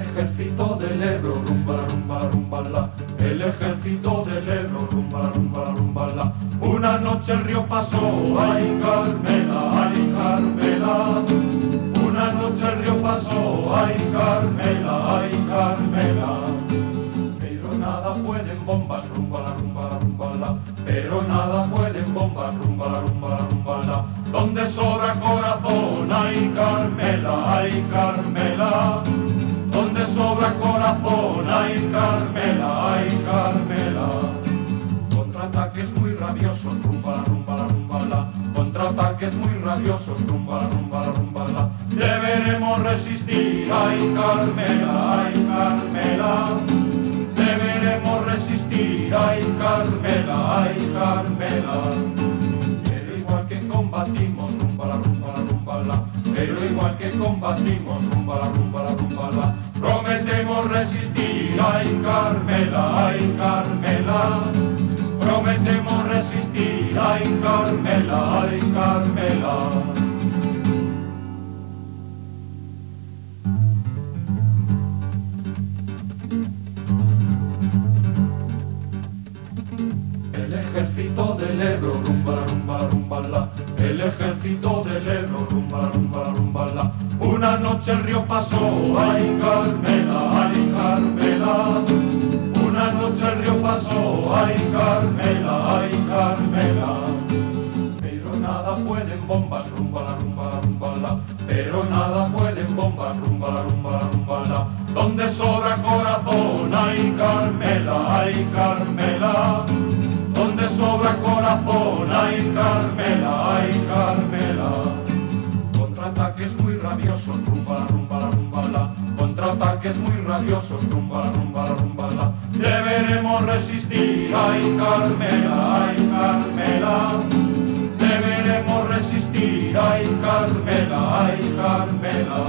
ejército del Ebro, rumba, rumba, rumba, la. El ejército del Ebro, rumba, rumba, rumba, la. Una noche el río pasó, ay Carmela, ay Carmela. Una noche el río pasó, ay Carmela, ay Carmela. Pero nada pueden bombas, rumba, la, rumba, rumba, la. Pero nada pueden bombas, rumba, la, rumba, rumba, la. Donde sobra corazón, ay Carmela, ay Carmela. Donde sobra corazón, ay Carmela, ay Carmela. Contraataques muy rabiosos, rumba, rumba, rumba, la. Contraataques muy rabiosos, rumba, rumba, rumba, la. Deberemos resistir, ay Carmela, ay Carmela. Deberemos resistir, ay Carmela, ay Carmela. Pero igual que combatimos, rumba, la, rumba, la, rumba, la. Pero igual que combatimos, rumba, la, rumba, la, rumba, la. Prometemos resistir, ay Carmela, ay Carmela. Prometemos resistir, ay Carmela, ay Carmela. El ejército del Ebro, rumba, rumba, rumba, la. El ejército del Ebro, rumba, rumba, rumba, la. Una noche el río pasó, ay Carmela, ay Carmela. Una noche el río pasó, ay Carmela, ay Carmela. Pero nada pueden bombas, rumba, la, rumba, rumba, la. Pero nada pueden bombas, rumba, la, rumba, rumba, la. Donde sobra corazón, ay Carmela, ay Carmela. Donde sobra corazón, ay Carmela, ay Carmela. Contraataques muy rabiosos, rumba, rumba, rumba, la. Contraataques muy rabiosos, rumba, rumba, rumba, la. Deberemos resistir, ay Carmela, ay Carmela. Deberemos resistir, ay Carmela, ay Carmela.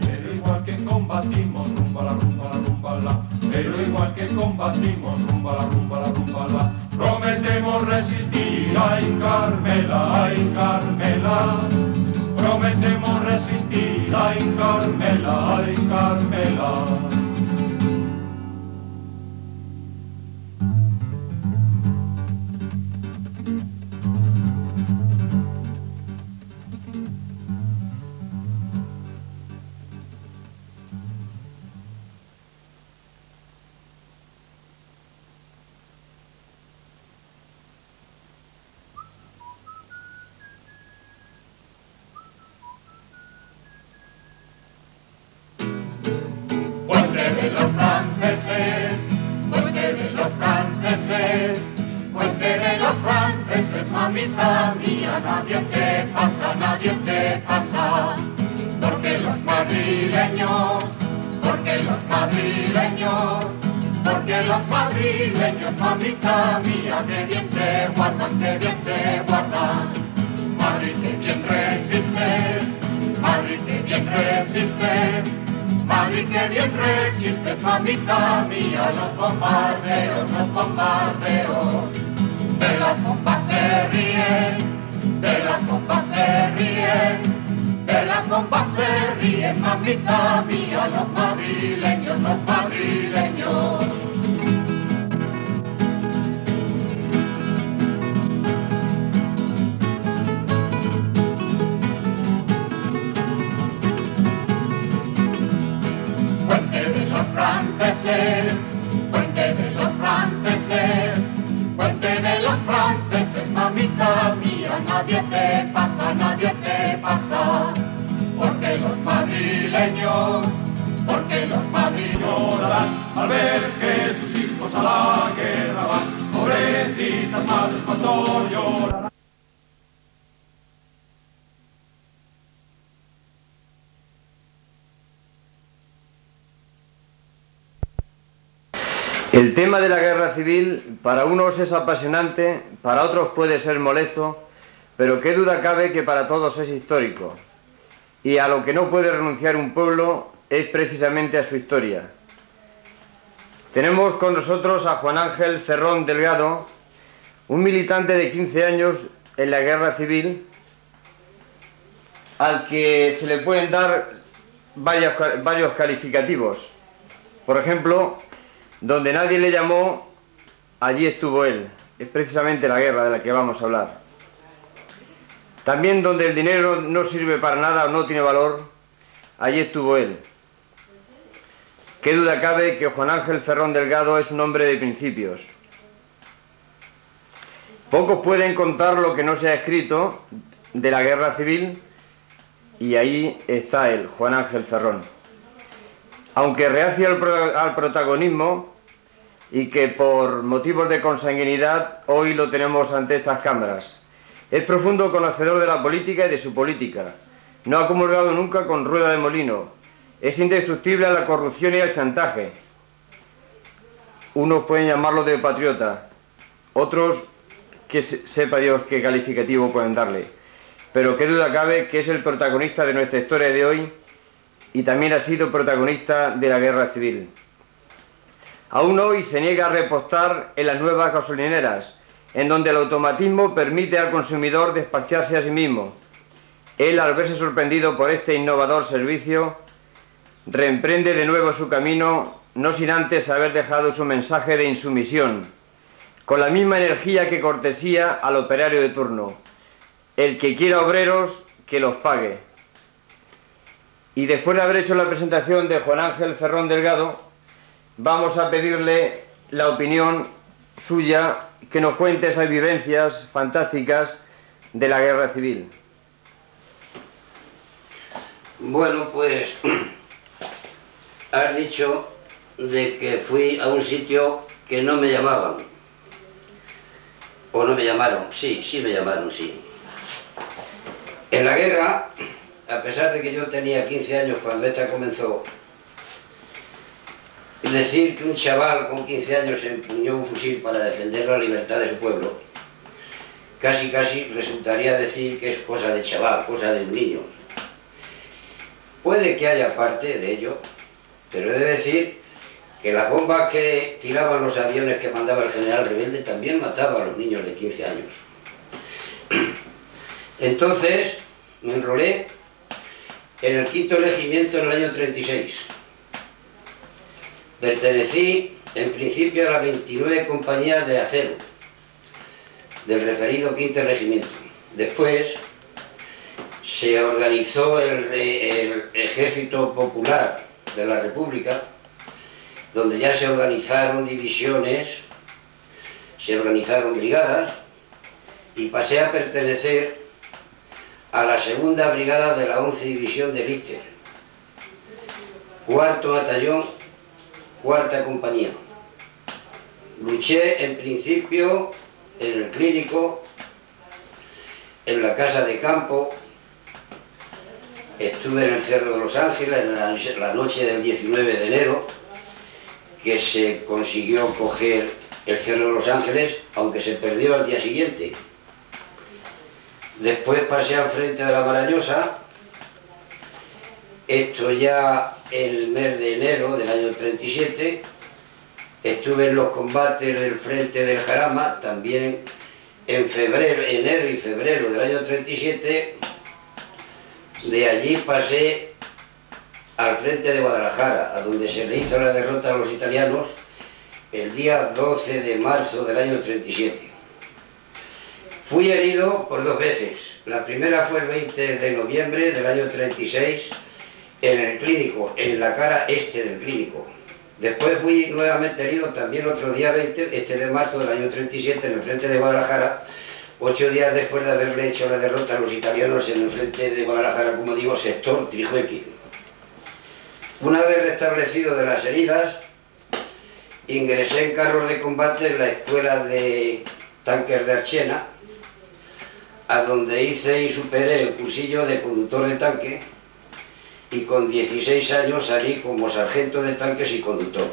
Pero igual que combatimos, rumba, la, rumba, la, rumba, la. Pero igual que combatimos, rumba, la, rumba, la, rumba, la. Prometemos resistir, ay Carmela, ay Carmela. Prometemos resistir, ay Carmela, ay Carmela. Puente de los franceses, puente de los franceses, puente de los franceses, mamita mía, nadie te pasa, porque los madrileños, porque los madrileños, porque los madrileños, mamita mía, que bien te guardan, que bien te guardan. Madrid, que bien resistes, Madrid, que bien resistes. Madrid, que bien resistes, mamita mía, los bombardeos, los bombardeos. De las bombas se ríen, de las bombas se ríen, de las bombas se ríen, mamita mía, los madrileños, los madrileños. Franceses, puente de los franceses, puente de los franceses, mamita mía, nadie te pasa, porque los madrileños, porque los madrileños Llorarán al ver que sus hijos a la guerra van, pobrecitas madres cuando llorarán. El tema de la guerra civil para unos es apasionante, para otros puede ser molesto, pero qué duda cabe que para todos es histórico. Y a lo que no puede renunciar un pueblo es precisamente a su historia. Tenemos con nosotros a Juan Ángel Cerrón Delgado, un militante de 15 años en la guerra civil, al que se le pueden dar varios calificativos. Por ejemplo, donde nadie le llamó, allí estuvo él. Es precisamente la guerra de la que vamos a hablar. También donde el dinero no sirve para nada o no tiene valor, allí estuvo él. Qué duda cabe que Juan Ángel Ferrón Delgado es un hombre de principios. Pocos pueden contar lo que no se ha escrito de la guerra civil, y ahí está él, Juan Ángel Ferrón. Aunque reacio al protagonismo y que por motivos de consanguinidad hoy lo tenemos ante estas cámaras, es profundo conocedor de la política y de su política. No ha comulgado nunca con rueda de molino. Es indestructible a la corrupción y al chantaje. Unos pueden llamarlo de patriota, otros que sepa Dios qué calificativo pueden darle. Pero qué duda cabe que es el protagonista de nuestra historia de hoy y también ha sido protagonista de la guerra civil. Aún hoy se niega a repostar en las nuevas gasolineras, en donde el automatismo permite al consumidor despacharse a sí mismo. Él, al verse sorprendido por este innovador servicio, reemprende de nuevo su camino, no sin antes haber dejado su mensaje de insumisión, con la misma energía que cortesía al operario de turno. El que quiera obreros, que los pague. Y después de haber hecho la presentación de Juan Ángel Ferrón Delgado, vamos a pedirle la opinión suya, que nos cuente esas vivencias fantásticas de la guerra civil. Bueno, pues has dicho de que fui a un sitio que no me llamaban. O no me llamaron. Sí me llamaron, sí. En la guerra, a pesar de que yo tenía 15 años cuando esta comenzó, decir que un chaval con 15 años empuñó un fusil para defender la libertad de su pueblo, casi resultaría decir que es cosa de chaval, cosa de un niño. Puede que haya parte de ello, pero he de decir que las bombas que tiraban los aviones que mandaba el general rebelde también mataban a los niños de 15 años. Entonces me enrolé en el 5º regimiento en el año 36. Pertenecí en principio a la 29 compañía de acero del referido 5º regimiento. Después se organizó el Ejército Popular de la República, donde ya se organizaron divisiones, se organizaron brigadas, y pasé a pertenecer a la 2ª Brigada de la 11 División de Lister, 4º Batallón, 4ª Compañía. Luché en principio en el Clínico, en la Casa de Campo, estuve en el Cerro de los Ángeles en la noche del 19 de enero, que se consiguió coger el Cerro de los Ángeles, aunque se perdió al día siguiente. Después pasé al frente de la Marañosa, esto ya en el mes de enero del año 37, estuve en los combates del frente del Jarama, también en enero y febrero del año 37, de allí pasé al frente de Guadalajara, a donde se le hizo la derrota a los italianos el día 12 de marzo del año 37. Fui herido por 2 veces. La primera fue el 20 de noviembre del año 36 en el Clínico, en la cara este del Clínico. Después fui nuevamente herido también otro día 20, este de marzo del año 37, en el frente de Guadalajara, 8 días después de haberle hecho la derrota a los italianos en el frente de Guadalajara, como digo, sector Trijuequi. Una vez restablecido de las heridas, ingresé en carros de combate en la escuela de tanques de Archena, a donde hice y superé el cursillo de conductor de tanque, y con 16 años salí como sargento de tanques y conductor.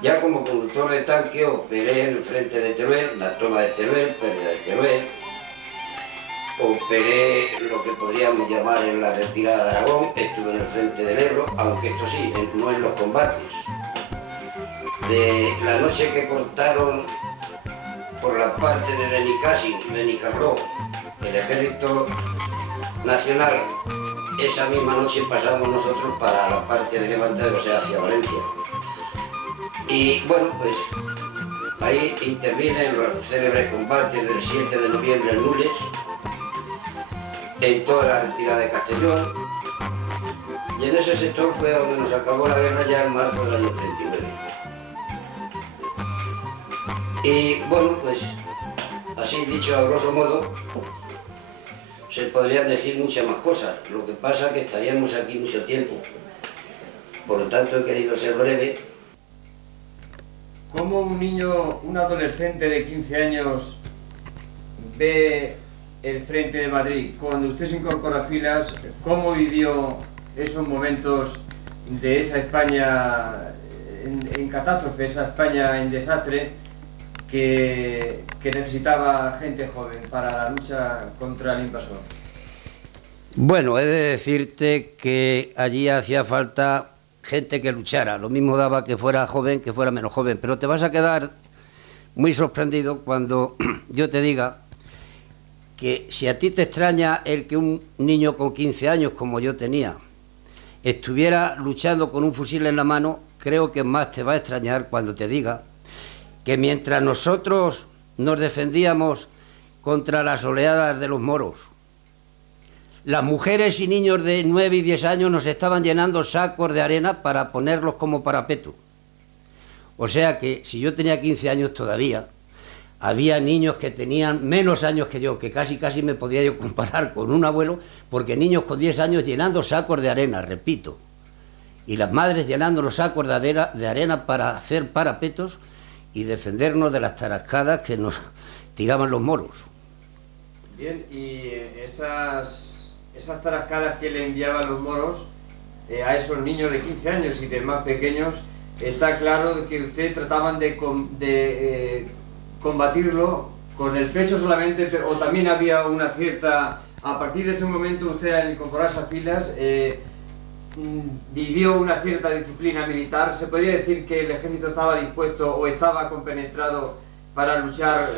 Ya como conductor de tanque operé en el frente de Teruel, la toma de Teruel, pérdida de Teruel, operé lo que podríamos llamar en la retirada de Aragón, estuve en el frente del Ebro, aunque esto sí, no en los combates. De la noche que cortaron por la parte de Benicassim, Benicarló, el Ejército Nacional esa misma noche pasamos nosotros para la parte de Levante, o sea, hacia Valencia. Y bueno, pues ahí intervienen los célebres combates del 7 de noviembre en Nules, en toda la retirada de Castellón, y en ese sector fue donde nos acabó la guerra ya en marzo del año 39. Y bueno, pues así dicho a grosso modo, se podrían decir muchas más cosas. Lo que pasa es que estaríamos aquí mucho tiempo. Por lo tanto, he querido ser breve. ¿Cómo un niño, un adolescente de 15 años ve el Frente de Madrid? Cuando usted se incorpora a filas, ¿cómo vivió esos momentos de esa España en catástrofe, esa España en desastre, que necesitaba gente joven para la lucha contra el invasor? Bueno, he de decirte que allí hacía falta gente que luchara. Lo mismo daba que fuera joven, que fuera menos joven. Pero te vas a quedar muy sorprendido cuando yo te diga que si a ti te extraña el que un niño con 15 años, como yo tenía, estuviera luchando con un fusil en la mano, creo que más te va a extrañar cuando te diga que mientras nosotros nos defendíamos contra las oleadas de los moros, las mujeres y niños de 9 y 10 años nos estaban llenando sacos de arena para ponerlos como parapeto. O sea que si yo tenía 15 años todavía, había niños que tenían menos años que yo, que casi me podía yo comparar con un abuelo, porque niños con 10 años llenando sacos de arena, repito, y las madres llenando los sacos de arena para hacer parapetos y defendernos de las tarascadas que nos tiraban los moros. Bien, y esas tarascadas que le enviaban los moros a esos niños de 15 años y de más pequeños, está claro que ustedes trataban de combatirlo con el pecho solamente, o también había una cierta... A partir de ese momento usted, al incorporarse a filas, vivió una cierta disciplina militar. ¿Se podría decir que el ejército estaba dispuesto o estaba compenetrado para luchar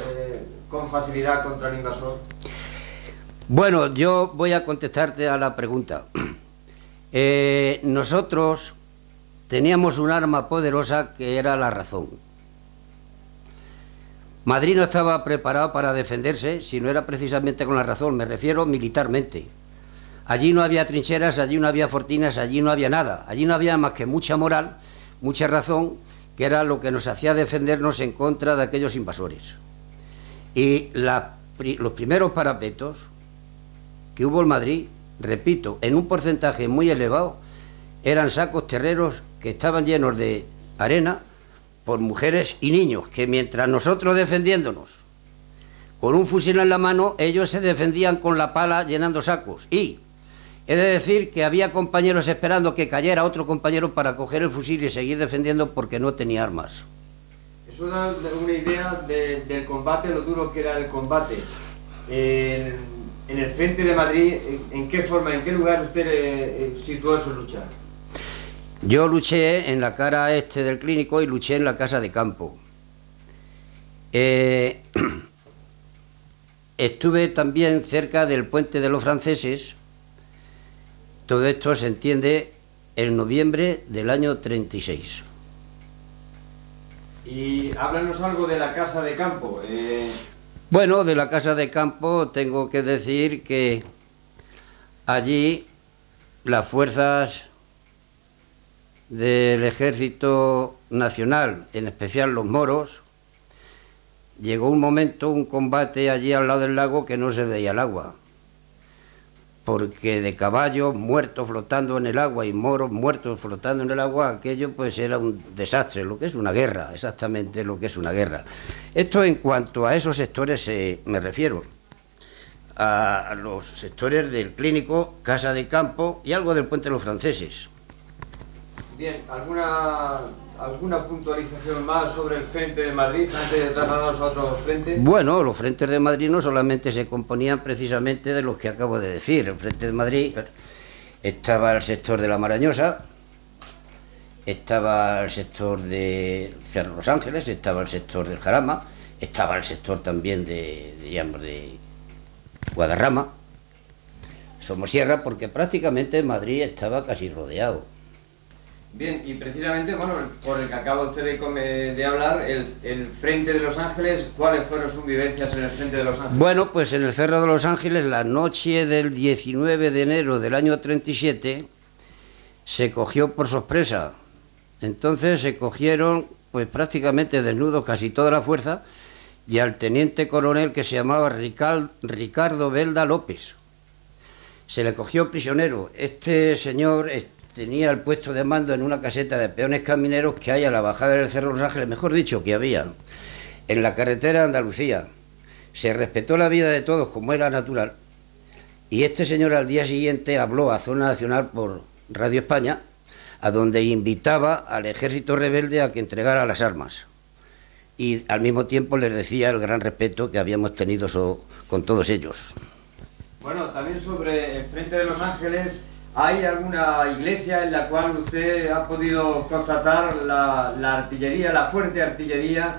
con facilidad contra el invasor? Bueno, yo voy a contestarte a la pregunta. Nosotros teníamos un arma poderosa que era la razón. Madrid no estaba preparado para defenderse si no era precisamente con la razón, me refiero militarmente. Allí no había trincheras, allí no había fortinas, allí no había nada. Allí no había más que mucha moral, mucha razón, que era lo que nos hacía defendernos en contra de aquellos invasores. Y los primeros parapetos que hubo en Madrid, repito, en un porcentaje muy elevado, eran sacos terreros que estaban llenos de arena por mujeres y niños, que mientras nosotros defendiéndonos con un fusil en la mano, ellos se defendían con la pala llenando sacos. Y he de decir que había compañeros esperando que cayera otro compañero para coger el fusil y seguir defendiendo porque no tenía armas. Eso da una idea del combate, lo duro que era el combate. En el Frente de Madrid, ¿en qué forma, en qué lugar usted situó su lucha? Yo luché en la cara este del Clínico y luché en la casa de campo. Estuve también cerca del puente de los franceses. Todo esto se entiende en noviembre del año 36. Y háblanos algo de la casa de campo. Bueno, de la casa de campo tengo que decir que allí las fuerzas del Ejército Nacional, en especial los moros, llegó un momento, un combate allí al lado del lago que no se veía el agua, porque de caballos muertos flotando en el agua y moros muertos flotando en el agua, aquello pues era un desastre, lo que es una guerra, exactamente lo que es una guerra. Esto en cuanto a esos sectores me refiero, a los sectores del Clínico, casa de campo y algo del puente de los franceses. Bien, ¿alguna puntualización más sobre el Frente de Madrid antes de trasladarnos a otro frente? Bueno, los frentes de Madrid no solamente se componían precisamente de los que acabo de decir. El Frente de Madrid estaba el sector de la Marañosa, estaba el sector de Cerro Los Ángeles, estaba el sector del Jarama, estaba el sector también de Guadarrama. Somosierra, porque prácticamente Madrid estaba casi rodeado. Bien, y precisamente, bueno, por el que acaba usted de hablar, el Frente de Los Ángeles, ¿cuáles fueron sus vivencias en el Frente de Los Ángeles? Bueno, pues en el Cerro de Los Ángeles, la noche del 19 de enero del año 37, se cogió por sorpresa. Entonces se cogieron, pues prácticamente desnudos casi toda la fuerza, y al teniente coronel que se llamaba Ricardo Belda López. Se le cogió prisionero. Este señor tenía el puesto de mando en una caseta de peones camineros que hay a la bajada del Cerro de Los Ángeles, mejor dicho, que había en la carretera de Andalucía. Se respetó la vida de todos como era natural, y este señor al día siguiente habló a Zona Nacional por Radio España, a donde invitaba al ejército rebelde a que entregara las armas, y al mismo tiempo les decía el gran respeto que habíamos tenido con todos ellos. Bueno, también sobre el Frente de Los Ángeles, ¿hay alguna iglesia en la cual usted ha podido constatar la artillería, la fuerte artillería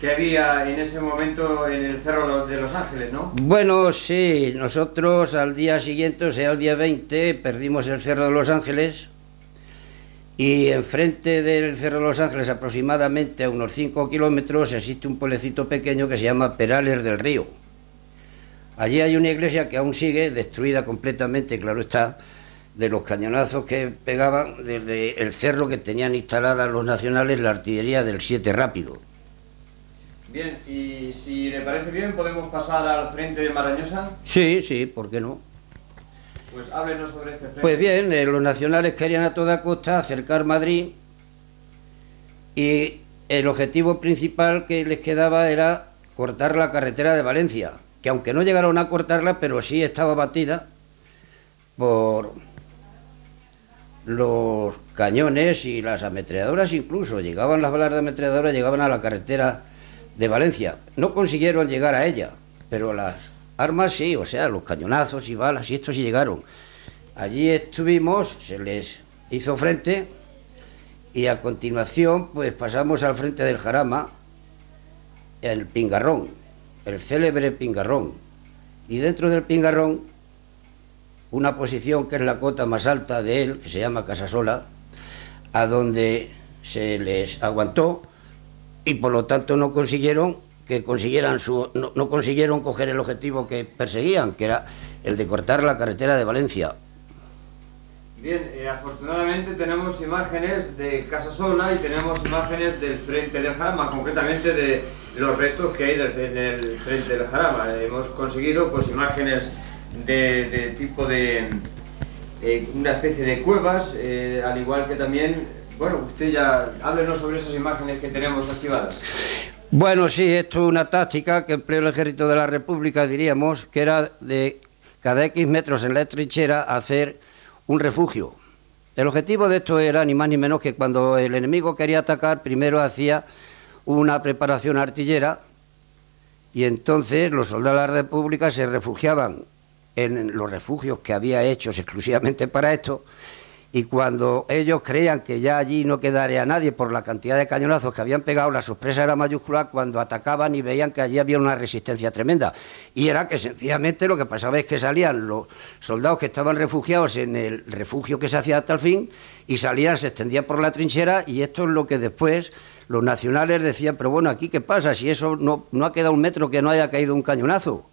que había en ese momento en el Cerro de Los Ángeles, ¿no? Bueno, sí, nosotros al día siguiente, o sea, el día 20, perdimos el Cerro de Los Ángeles, y enfrente del Cerro de Los Ángeles, aproximadamente a unos 5 kilómetros, existe un pueblecito pequeño que se llama Perales del Río. Allí hay una iglesia que aún sigue, destruida completamente, claro está, de los cañonazos que pegaban desde el cerro que tenían instalada los nacionales la artillería del 7 rápido. Bien, y si le parece bien, ¿podemos pasar al Frente de Marañosa? Sí, sí, ¿por qué no? Pues háblenos sobre este frente. Pues bien, los nacionales querían a toda costa acercar Madrid, y el objetivo principal que les quedaba era cortar la carretera de Valencia, que aunque no llegaron a cortarla, pero sí estaba batida por los cañones y las ametralladoras, incluso llegaban las balas de ametralladora, llegaban a la carretera de Valencia. No consiguieron llegar a ella, pero las armas sí, o sea, los cañonazos y balas y esto sí llegaron. Allí estuvimos, se les hizo frente, y a continuación pues pasamos al frente del Jarama, el Pingarrón, el célebre Pingarrón, y dentro del Pingarrón una posición que es la cota más alta de él, que se llama Casasola, a donde se les aguantó, y por lo tanto no consiguieron no consiguieron coger el objetivo que perseguían, que era el de cortar la carretera de Valencia. Bien, afortunadamente tenemos imágenes de Casasola y tenemos imágenes del Frente del Jarama, concretamente de los restos que hay del Frente del Jarama. Hemos conseguido pues imágenes de tipo de una especie de cuevas, al igual que también, bueno, usted ya háblenos sobre esas imágenes que tenemos activadas. Bueno, sí, esto es una táctica que empleó el Ejército de la República, diríamos, que era de cada X metros en la trinchera hacer un refugio. El objetivo de esto era ni más ni menos que cuando el enemigo quería atacar, primero hacía una preparación artillera, y entonces los soldados de la República se refugiaban en los refugios que había hechos exclusivamente para esto, y cuando ellos creían que ya allí no quedaría nadie por la cantidad de cañonazos que habían pegado, la sorpresa era mayúscula cuando atacaban y veían que allí había una resistencia tremenda. Y era que sencillamente lo que pasaba es que salían los soldados que estaban refugiados en el refugio que se hacía hasta el fin, y salían, se extendían por la trinchera, y esto es lo que después los nacionales decían: pero bueno, ¿aquí qué pasa? Si eso no ha quedado un metro que no haya caído un cañonazo.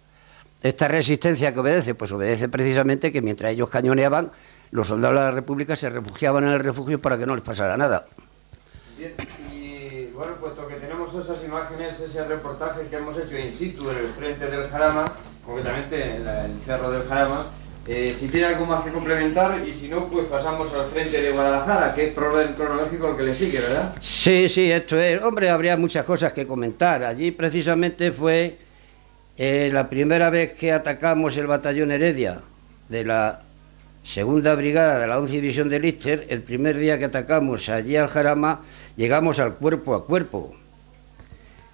Esta resistencia que obedece, pues obedece precisamente que mientras ellos cañoneaban, los soldados de la República se refugiaban en el refugio para que no les pasara nada. Bien, y bueno, puesto que tenemos esas imágenes, ese reportaje que hemos hecho in situ en el Frente del Jarama, concretamente en el Cerro del Jarama, si tiene algo más que complementar, y si no, pues pasamos al Frente de Guadalajara, que es por orden cronológico el que le sigue, ¿verdad? Sí, sí, esto es... Hombre, habría muchas cosas que comentar. Allí precisamente fue la primera vez que atacamos el batallón Heredia de la Segunda Brigada de la 11 División de Lister. El primer día que atacamos allí al Jarama, llegamos al cuerpo a cuerpo.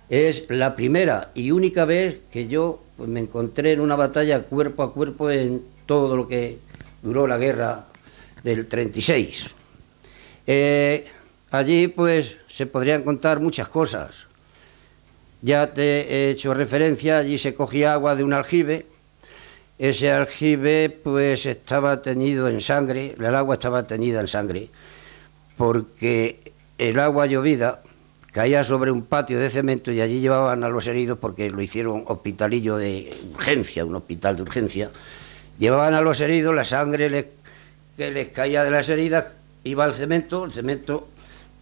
Es la primera y única vez que yo pues, me encontré en una batalla cuerpo a cuerpo en todo lo que duró la guerra del 36. Allí pues se podrían contar muchas cosas. Ya te he hecho referencia, allí se cogía agua de un aljibe, ese aljibe pues estaba teñido en sangre, el agua estaba teñida en sangre, porque el agua llovida caía sobre un patio de cemento y allí llevaban a los heridos, porque lo hicieron hospitalillo de urgencia, un hospital de urgencia, llevaban a los heridos, la sangre que les caía de las heridas iba al cemento, el cemento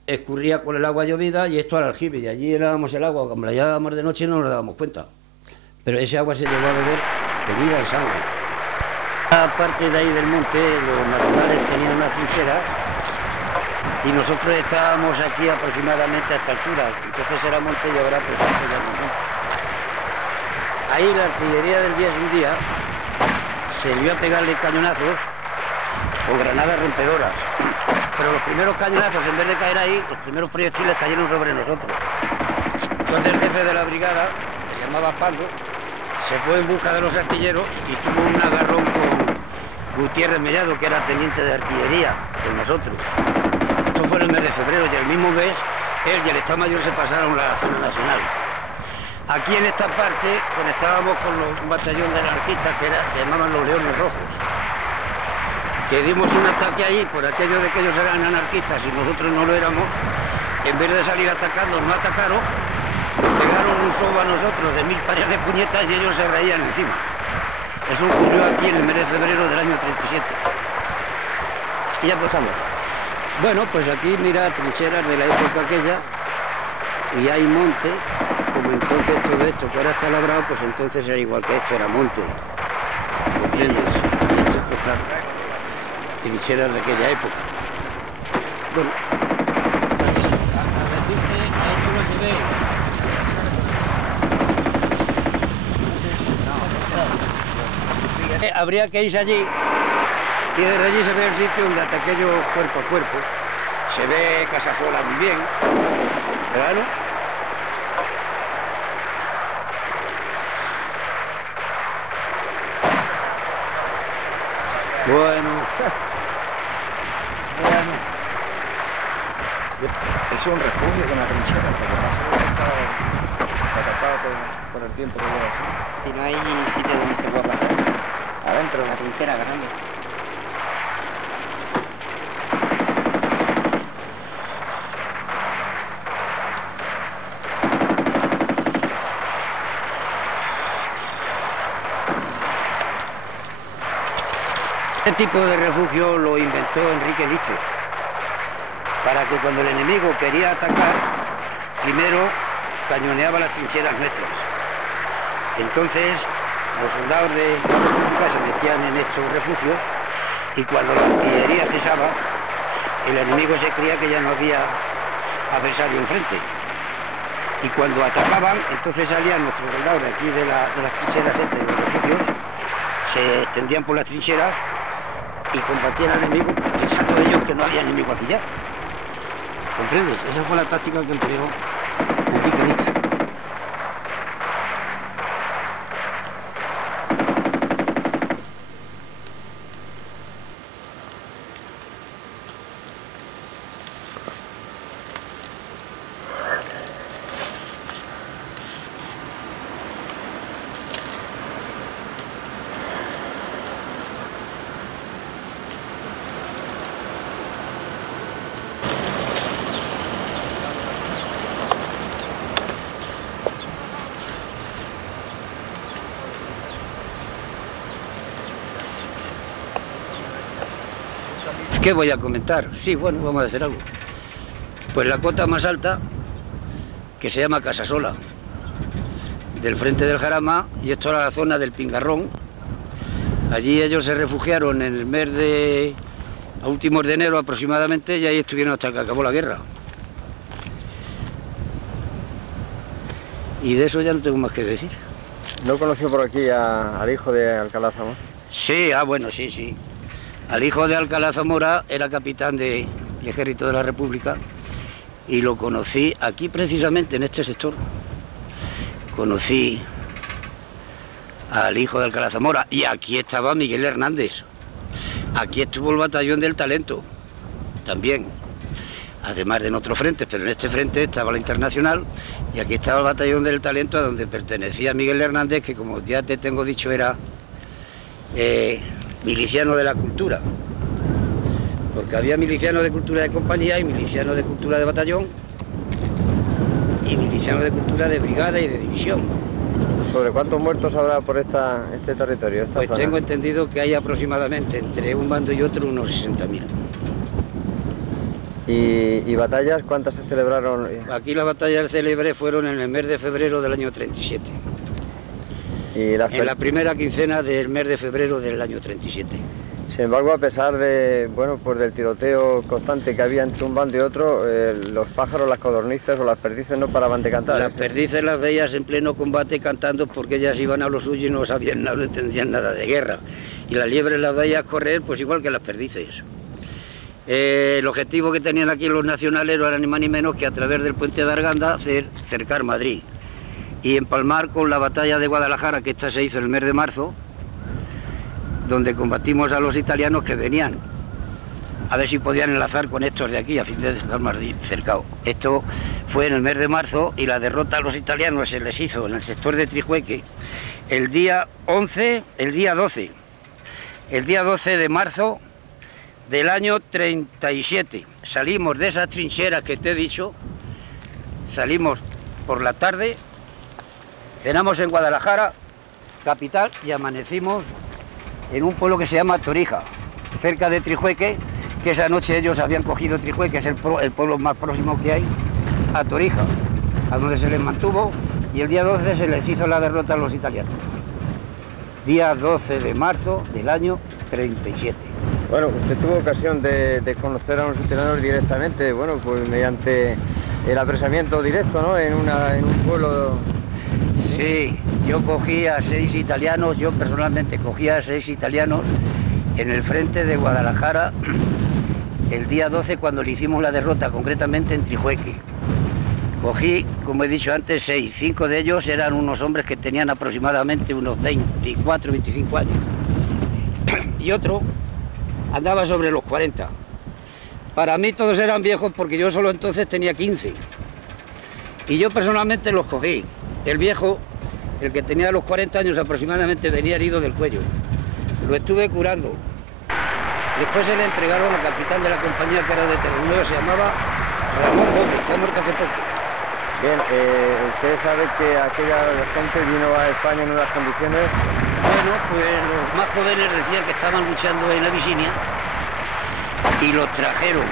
escurría con el agua llovida y esto al aljibe, y allí helábamos el agua, como la llevábamos de noche no nos dábamos cuenta, pero ese agua se llegó a beber teñida en sangre. Aparte de ahí del monte, los nacionales tenían unas trincheras y nosotros estábamos aquí aproximadamente a esta altura, entonces era monte y ahora pues ya no monte. Ahí la artillería del día es un día, se vio a pegarle cañonazos con granadas rompedoras, pero los primeros cañonazos, en vez de caer ahí, los primeros proyectiles cayeron sobre nosotros. Entonces el jefe de la brigada, que se llamaba Pando, se fue en busca de los artilleros y tuvo un agarrón con Gutiérrez Mellado, que era teniente de artillería con nosotros. Esto fue en el mes de febrero y el mismo mes él y el Estado Mayor se pasaron a la zona nacional. Aquí en esta parte conectábamos con un batallón de anarquistas que se llamaban los Leones Rojos, que dimos un ataque ahí por aquello de que ellos eran anarquistas y nosotros no lo éramos. En vez de salir atacando, no atacaron, nos pegaron un sobo a nosotros de 1000 pares de puñetas y ellos se reían encima. Eso ocurrió aquí en el mes de febrero del año 37. Y ya empezamos. Bueno, pues aquí mira trincheras de la época aquella y hay monte, como entonces todo esto que ahora está labrado, pues entonces era igual que esto, era monte. ¿Entiendes? Y esto, pues claro, trincheras de aquella época. Bueno, a decirte, a esto no se ve. Habría que irse allí y desde allí se ve el sitio donde ataqué yo cuerpo a cuerpo. Se ve Casasola muy bien, ¿verdad? Bueno. Es un refugio con la trinchera, porque pasa que está tapado por el tiempo que lleva aquí. Y no hay sitio donde se pueda pasar. Adentro. La trinchera grande. Este tipo de refugio lo inventó Enrique Nietzsche, para que cuando el enemigo quería atacar, primero cañoneaba las trincheras nuestras. Entonces, los soldados de la República se metían en estos refugios y cuando la artillería cesaba, el enemigo se creía que ya no había adversario enfrente. Y cuando atacaban, entonces salían nuestros soldados de aquí de las trincheras, de los refugios, se extendían por las trincheras y combatían al enemigo pensando ellos que no había enemigo aquí ya. ¿Comprendes? Esa fue la táctica que empleó Enrique Nietzsche. ¿Qué voy a comentar? Sí, bueno, vamos a hacer algo. Pues la cota más alta, que se llama Casasola, del frente del Jarama, y esto era la zona del Pingarrón. Allí ellos se refugiaron en el mes de... a últimos de enero aproximadamente, y ahí estuvieron hasta que acabó la guerra. Y de eso ya no tengo más que decir. ¿No conoció por aquí al hijo de Alcalá Zamora? Sí, bueno, sí, sí. Al hijo de Alcalá Zamora era capitán del Ejército de la República y lo conocí aquí precisamente en este sector. Conocí al hijo de Alcalá Zamora y aquí estaba Miguel Hernández. Aquí estuvo el batallón del Talento también, además de en otros frentes, pero en este frente estaba la Internacional y aquí estaba el batallón del Talento a donde pertenecía Miguel Hernández, que como ya te tengo dicho era miliciano de la cultura, porque había miliciano de cultura de compañía y miliciano de cultura de batallón y miliciano de cultura de brigada y de división. ¿Sobre cuántos muertos habrá por este territorio? Pues zona? tengo entendido que hay aproximadamente entre un bando y otro unos 60.000. ¿Y batallas cuántas se celebraron? Aquí las batallas célebres fueron en el mes de febrero del año 37. En la primera quincena del mes de febrero del año 37. Sin embargo, a pesar de, bueno, pues del tiroteo constante que había entre un bando y otro, los pájaros, las codornices o las perdices no paraban de cantar. Las perdices las veías en pleno combate cantando porque ellas iban a lo suyo y no sabían nada, no entendían nada de guerra. Y las liebres las veías correr pues igual que las perdices. El objetivo que tenían aquí los nacionales no era ni más ni menos que a través del puente de Arganda cercar Madrid y empalmar con la batalla de Guadalajara, que esta se hizo en el mes de marzo, donde combatimos a los italianos que venían a ver si podían enlazar con estos de aquí a fin de dejar Madrid cercado. Esto fue en el mes de marzo y la derrota a los italianos se les hizo en el sector de Trijueque el día 12 de marzo del año 37. Salimos de esas trincheras que te he dicho, salimos por la tarde, cenamos en Guadalajara, capital, y amanecimos en un pueblo que se llama Torija, cerca de Trijueque, que esa noche ellos habían cogido Trijueque, que es el pueblo más próximo que hay a Torija, a donde se les mantuvo, y el día 12 se les hizo la derrota a los italianos. Día 12 de marzo del año 37. Bueno, usted tuvo ocasión de conocer a los italianos directamente, bueno, pues mediante el apresamiento directo, ¿no? En un pueblo... Sí, yo cogí a 6 italianos, yo personalmente cogí a 6 italianos en el frente de Guadalajara el día 12 cuando le hicimos la derrota, concretamente en Trijueque. Cogí, como he dicho antes, 6. 5 de ellos eran unos hombres que tenían aproximadamente unos 24, 25 años. Y otro andaba sobre los 40. Para mí todos eran viejos porque yo solo entonces tenía 15. Y yo personalmente los cogí. El viejo, el que tenía los 40 años aproximadamente, venía herido del cuello. Lo estuve curando. Después se le entregaron al capitán de la compañía, que era de Terrenueva, se llamaba Ramón Gómez, que ha muerto hace poco. Bien, usted sabe que aquella gente vino a España en unas condiciones... Bueno, pues los más jóvenes decían que estaban luchando en Abisinia y los trajeron.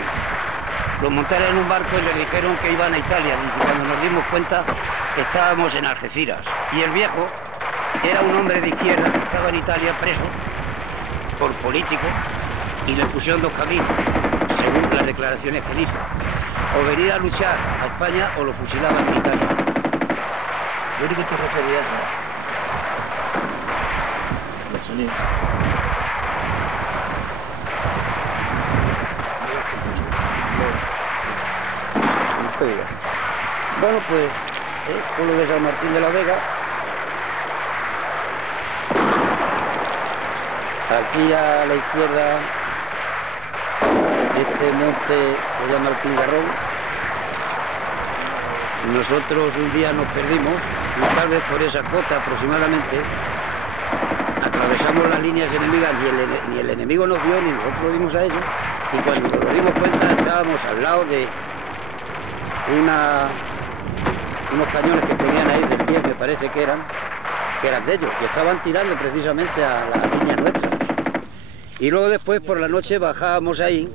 Los montaron en un barco y les dijeron que iban a Italia. Dice, cuando nos dimos cuenta, estábamos en Algeciras. Y el viejo era un hombre de izquierda que estaba en Italia preso por político y le pusieron 2 caminos, según las declaraciones que él hizo. O venir a luchar a España o lo fusilaban en Italia. ¿Yo creo que te referías a los sonidos? Bueno, pues, pueblo de San Martín de la Vega. Aquí a la izquierda, este monte se llama el Pingarrón. Nosotros un día nos perdimos y tal vez por esa cota aproximadamente atravesamos las líneas enemigas, ni el enemigo nos vio ni nosotros lo vimos a ellos, y cuando nos dimos cuenta estábamos al lado de unos cañones que tenían ahí del 10, me parece que eran de ellos, que estaban tirando precisamente a la línea nuestra. Y luego después por la noche bajábamos ahí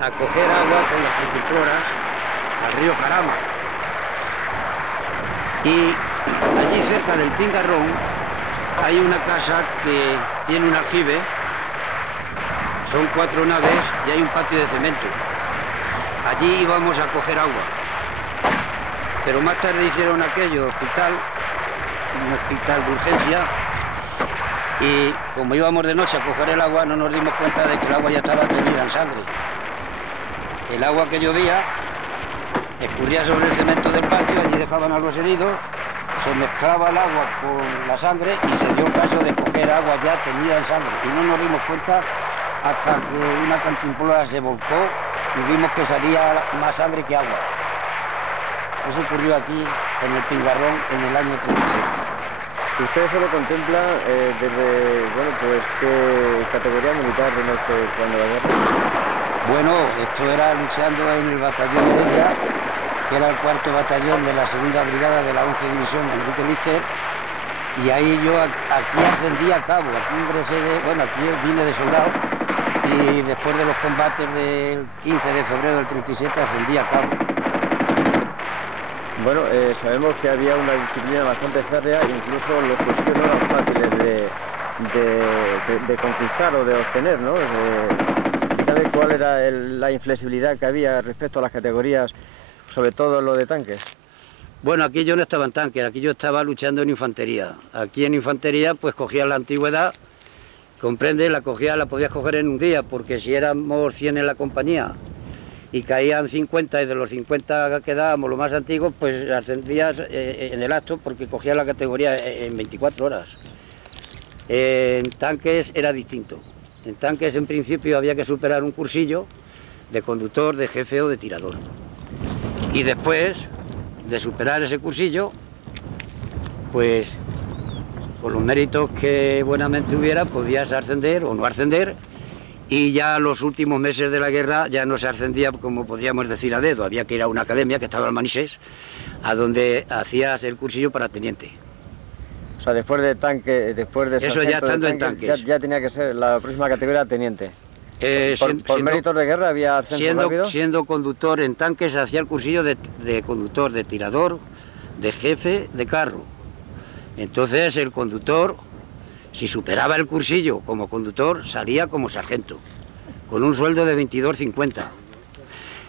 a coger agua con las cantimploras al río Jarama. Y allí cerca del Pingarrón hay una casa que tiene un aljibe, son 4 naves y hay un patio de cemento. Allí íbamos a coger agua, pero más tarde hicieron aquello, un hospital de urgencia, y como íbamos de noche a coger el agua no nos dimos cuenta de que el agua ya estaba teñida en sangre. El agua que llovía escurría sobre el cemento del patio, allí dejaban a los heridos, se mezclaba el agua con la sangre y se dio caso de coger agua ya teñida en sangre, y no nos dimos cuenta hasta que una cantimplora se volcó y vimos que salía más sangre que agua. Eso ocurrió aquí en el Pingarrón en el año 37. Usted solo contempla desde, bueno, pues qué categoría militar de noche cuando la guerra. Bueno, esto era luchando en el batallón de Ella, que era el 4º batallón de la 2ª brigada de la 11 división de Enrique Lister, y ahí yo aquí ascendí a cabo, aquí ingresé aquí vine de soldado, y después de los combates del 15 de febrero del 37 ascendí a cabo. Bueno, sabemos que había una disciplina bastante férrea, incluso los cursillos no eran fáciles de conquistar o de obtener, ¿no? ¿Sabe cuál era la inflexibilidad que había respecto a las categorías, sobre todo lo de tanques? Bueno, aquí yo no estaba en tanques, aquí yo estaba luchando en infantería. Aquí en infantería pues cogías la antigüedad, comprende, la podías coger en un día, porque si éramos 100 en la compañía y caían 50 y de los 50 quedábamos los más antiguos, pues ascendías en el acto porque cogías la categoría en 24 horas. En tanques era distinto. En tanques en principio había que superar un cursillo de conductor, de jefe o de tirador. Y después de superar ese cursillo, pues con los méritos que buenamente hubiera, podías ascender o no ascender, y ya los últimos meses de la guerra ya no se ascendía, como podríamos decir, a dedo. Había que ir a una academia que estaba en Manises, a donde hacías el cursillo para teniente. O sea, después de tanque, después de eso ya estando en tanques. Ya tenía que ser la próxima categoría teniente. ¿Por méritos de guerra había ascenso rápido? Siendo conductor en tanques, hacía el cursillo de conductor, de tirador, de jefe de carro. Entonces el conductor, si superaba el cursillo como conductor, salía como sargento, con un sueldo de 22,50.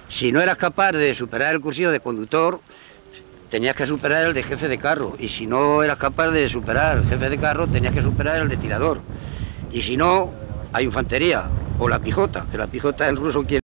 Si no eras capaz de superar el cursillo de conductor, tenías que superar el de jefe de carro. Y si no eras capaz de superar el jefe de carro, tenías que superar el de tirador. Y si no, a infantería o la pijota, que la pijota en ruso quiere